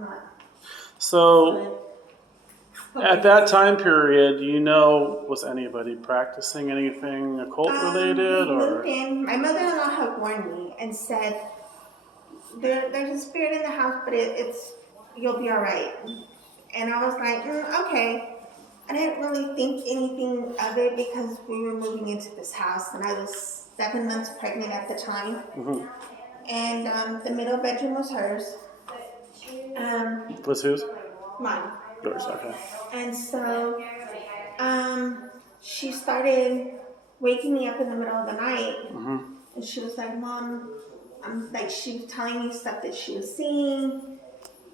I'm like, So, at that time period, was anybody practicing anything occult related, we or? moved in. My mother-in-law had warned me and said, there's a spirit in the house, but you'll be all right. And I was like, okay. I didn't really think anything of it because we were moving into this house and I was 7 months pregnant at the time. Mm-hmm. And the middle bedroom was hers. Was whose? Mine. Yours, okay. And so she started waking me up in the middle of the night. Mm-hmm. And she was like, Mom, she was telling me stuff that she was seeing.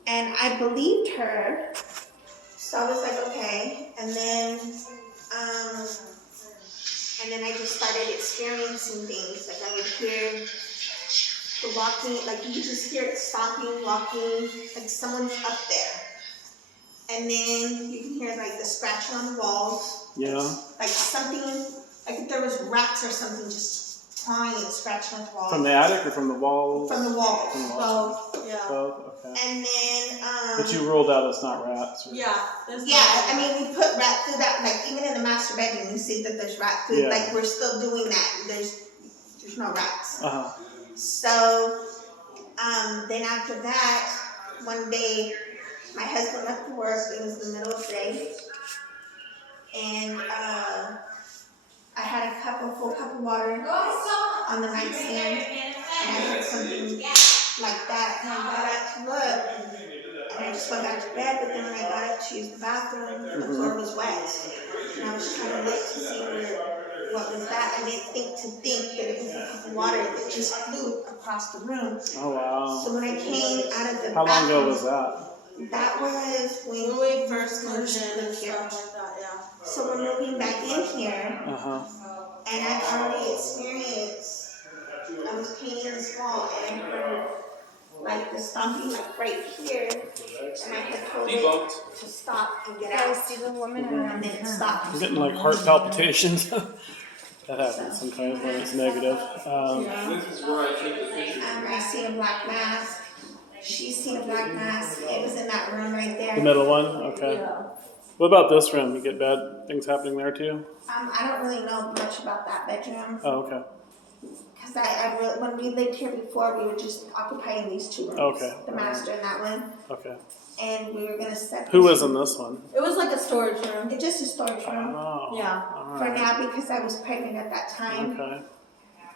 And I believed her. So I was like, okay. And then I just started experiencing things. Like I would hear the walking, like you just hear it stopping, walking, like someone's up there. And then you can hear like the scratching on the walls. Yeah. Like something, like if there was rats or something just clawing and scratching on the walls. From the attic or from the walls? From the walls. From the walls. Both, yeah. Both, okay. And then, but you ruled out it's not rats? Or? Yeah. I mean, we put rat food out, like even in the master bedroom, you see that there's rat food. Yeah. Like we're still doing that. There's no rats. Uh-huh. So, then after that, one day, my husband left for work. It was the middle of the day. And I had a full cup of water on the nightstand. And I heard something like that. And I got up to look. And I just went back to bed. But then when I got up to use the bathroom, the floor was wet. And I was trying to look to see what was that. I didn't think that it was a cup of water that just flew across the room. Oh, wow. So when I came out of the How long ago was that? That was when we first moved here. Like that, yeah. So we're moving back in here, and I've already experienced, I was painting this wall, and I heard like the stomping like right here, and I had told it to stop and get out. See the woman, and then it stopped. I'm getting like heart palpitations. That happens sometimes when it's negative. This is where I take the picture. I see a black mask. She's seen a black mask. It was in that room right there. The middle one? Okay. Yeah. What about this room? You get bad things happening there too? I don't really know much about that bedroom. Oh, okay. Because when we lived here before, we were just occupying these two rooms. Okay. The master and that one. Okay. And we were going to set. Who was in this one? It was like a storage room. It's just a storage room. Oh. Yeah. All For right. now, because I was pregnant at that time. Okay.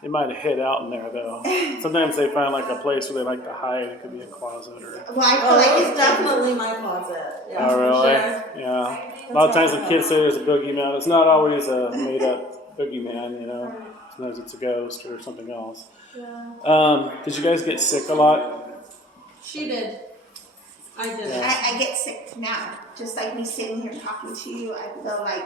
They might have hid out in there though. Sometimes they find like a place where they like to hide. It could be a closet or. Well, I feel like it's definitely my closet. Yeah, oh really? Sure. Yeah. A lot of times when kids say there's a boogeyman, it's not always a made-up boogeyman. Sometimes it's a ghost or something else. Yeah. Did you guys get sick a lot? She did. I did. Yeah. I get sick now. Just like me sitting here talking to you, I feel like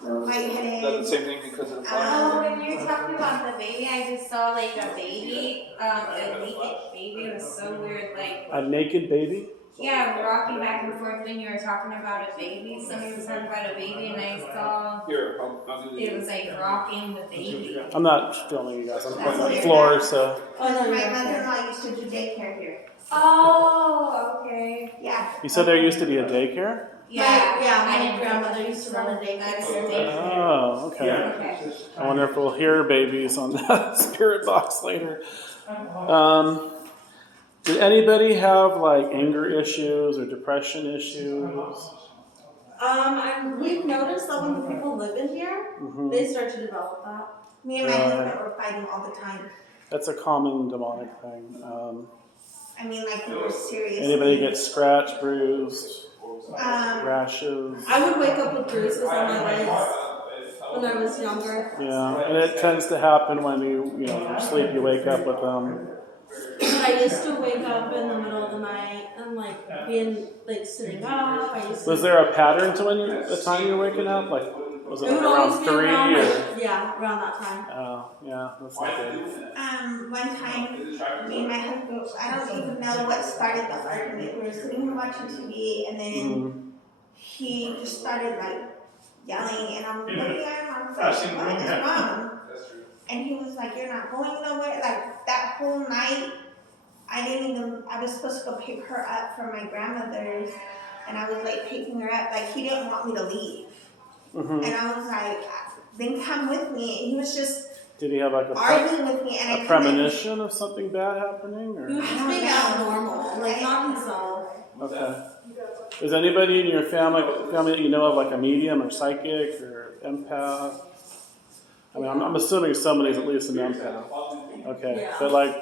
a little lightheaded. Is that the same thing because of the fire? Oh, when you were talking about the baby, I just saw like a baby, a naked baby. It was so weird. Like A naked baby? yeah, rocking back and forth when you were talking about a baby. Somebody was talking about a baby, and I saw Here, I'll do this. it was like rocking the baby. I'm not filming you guys. I'm putting on the floor, so. My mother-in-law used to do daycare here. Oh, okay. Yeah. You said there used to be a daycare? My grandmother used to run a daycare. Oh, okay. Okay. I wonder if we'll hear babies on the spirit box later. Did anybody have like anger issues or depression issues? We've noticed that when the people live in here, they start to develop that. Me and my husband were fighting all the time. That's a common demonic thing. I mean, like we were serious. Anybody get scratched, bruised, rashes? I would wake up with bruises on my legs when I was younger. Yeah, and it tends to happen when you sleep, you wake up with them. But I used to wake up in the middle of the night and like being like sitting up. Was there a pattern to the time you were waking up? Like, was it like around 3 or? Around that time. Oh, yeah, that's not good. One time, me and my husband, I don't even know what started the argument. We were sitting here watching TV, and then he just started like yelling, and I'm looking at him, I was like, what is wrong? And he was like, you're not going nowhere. Like that whole night, I was supposed to go pick her up from my grandmother's, and I was like picking her up, like he didn't want me to leave. Mm-hmm. And I was like, then come with me. And he was just Did he have like arguing with me, and a premonition of something bad happening? He Or? was just being abnormal, like not himself. Okay. Is anybody in your family that you know of like a medium or psychic or empath? I mean, I'm assuming somebody's at least an empath. Okay. Yeah. But like,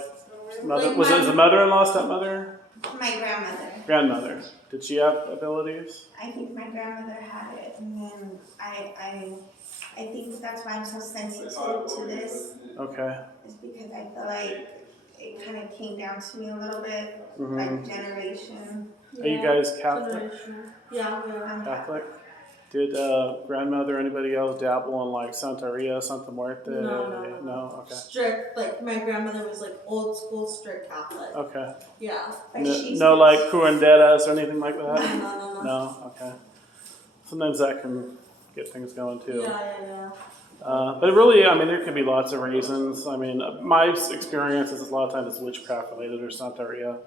Like was it his mother-in-law, stepmother? My grandmother. Grandmother. Did she have abilities? I think my grandmother had it, and then I think that's why I'm so sensitive to this, Okay. is because I feel like it kind of came down to me a little bit, Mm-hmm. like generation. Are you guys Catholic? Generation. Yeah, we are. Catholic? Did grandmother or anybody else dabble in like Santeria, Santa Muerte? No. Okay. Strict, like my grandmother was like old school strict Catholic. Okay. Yeah. But No like curanderas or anything like No, that? no. No? Okay. Sometimes that can get things going too. Yeah. But really, I mean, there could be lots of reasons. I mean, my experience is a lot of times it's witchcraft related or Santeria.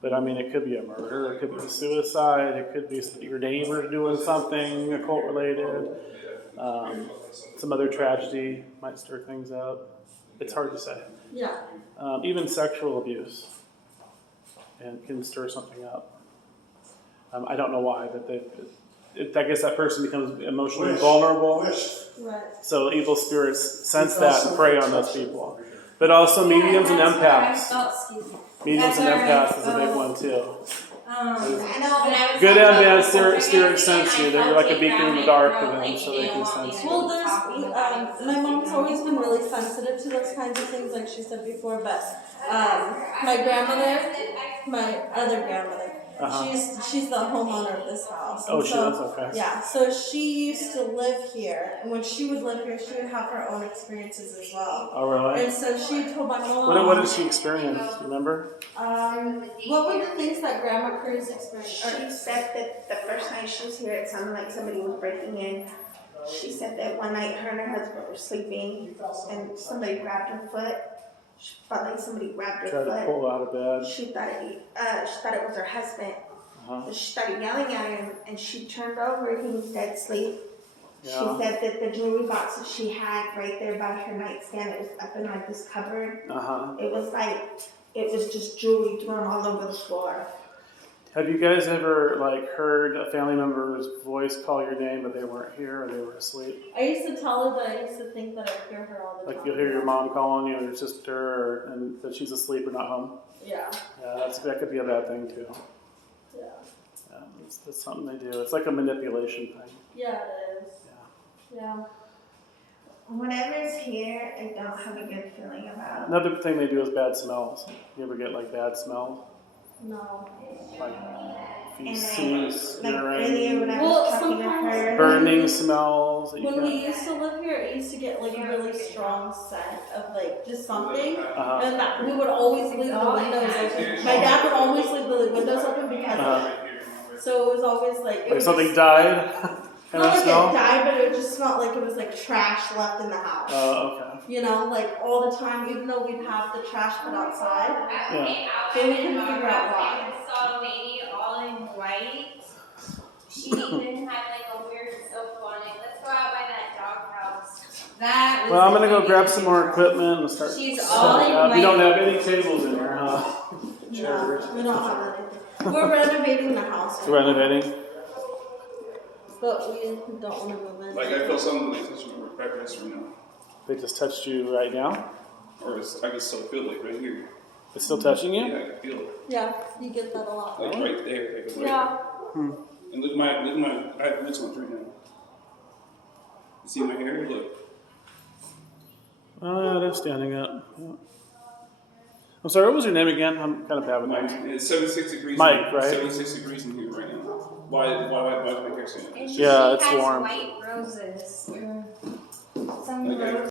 But I mean, it could be a murder, it could be a suicide, it could be your neighbor doing something occult related. Some other tragedy might stir things up. It's hard to say. Yeah. Even sexual abuse and can stir something up. I don't know why, but I guess that person becomes emotionally vulnerable. Right. So evil spirits sense that and prey on those people. But also mediums and empaths. Mediums and empaths is a big one too. I know. Good and bad spirits sense you. They're like a beacon in the dark to them, so they can sense you. Well, there's my mom's always been really sensitive to those kinds of things, like she said before. But my grandmother, my other grandmother, she's the homeowner of this house. Oh, she is? Okay. Yeah, so she used to live here, and when she would live here, she would have her own experiences as well. Oh, really? And so she told my mom. What did she experience? Do you remember? What were the things that Grandma Cruz experienced? She said that the first night she was here, it sounded like somebody was breaking in. She said that one night her and her husband were sleeping, and somebody grabbed her foot. She felt like somebody grabbed her Tried foot. to pull out of bed. She thought it was her husband. So she started yelling at him, and she turned over. He was dead asleep. Yeah. She said that the jewelry box that she had right there by her nightstand, it was up in like this cupboard. It was just jewelry thrown all over the floor. Have you guys ever like heard a family member's voice call your name, but they weren't here or they were asleep? I used to tell her, but I used to think that I'd hear her all the time. Like you'll hear your mom calling you or your sister, and that she's asleep or not home. Yeah. Yeah, that could be a bad thing too. Yeah. Yeah, that's something they do. It's like a manipulation thing. Yeah, it is. Yeah. Whatever's here, I don't have a good feeling about. Another thing they do is bad smells. You ever get like bad smells? No. Like feces, Like urine, earlier when I was talking to sometimes her. burning smells. That you When can- we used to live here, I used to get like a really strong scent of like just something, and that we would always leave the windows open. My dad would always leave the windows open because so it was always like it Like was something just, died. Kind not of like smell. it died, but it just smelled like it was like trash left in the house. Oh, okay. You know, like all the time, even though we'd have the trash put outside. Yeah. So we couldn't figure out why. I saw a lady all in white. She even had like a weird soap on it. Let's go out by that doghouse. That was Well, I'm gonna go grab some more equipment and start. She's setting all in up. You don't white. have any tables in here, huh? Chairs. No, we don't have anything. We're renovating the house. Renovating. But we don't want to move in. Like I feel something like touching my back right now, They just touched you right now. or I can still feel it right here. It's still touching you. Yeah, I can feel it, Yeah, you get that a lot. like right there, like right Yeah. there. And look at my, I have roots on right now. You see my hair? Look. Oh, yeah, they're standing up. Yeah. I'm sorry. What was your name again? I'm kind of bad with names. It's 76 degrees. Mike, right? 76 degrees in here right now. Why is my hair standing? And Yeah, she it's has warm. white roses. Like,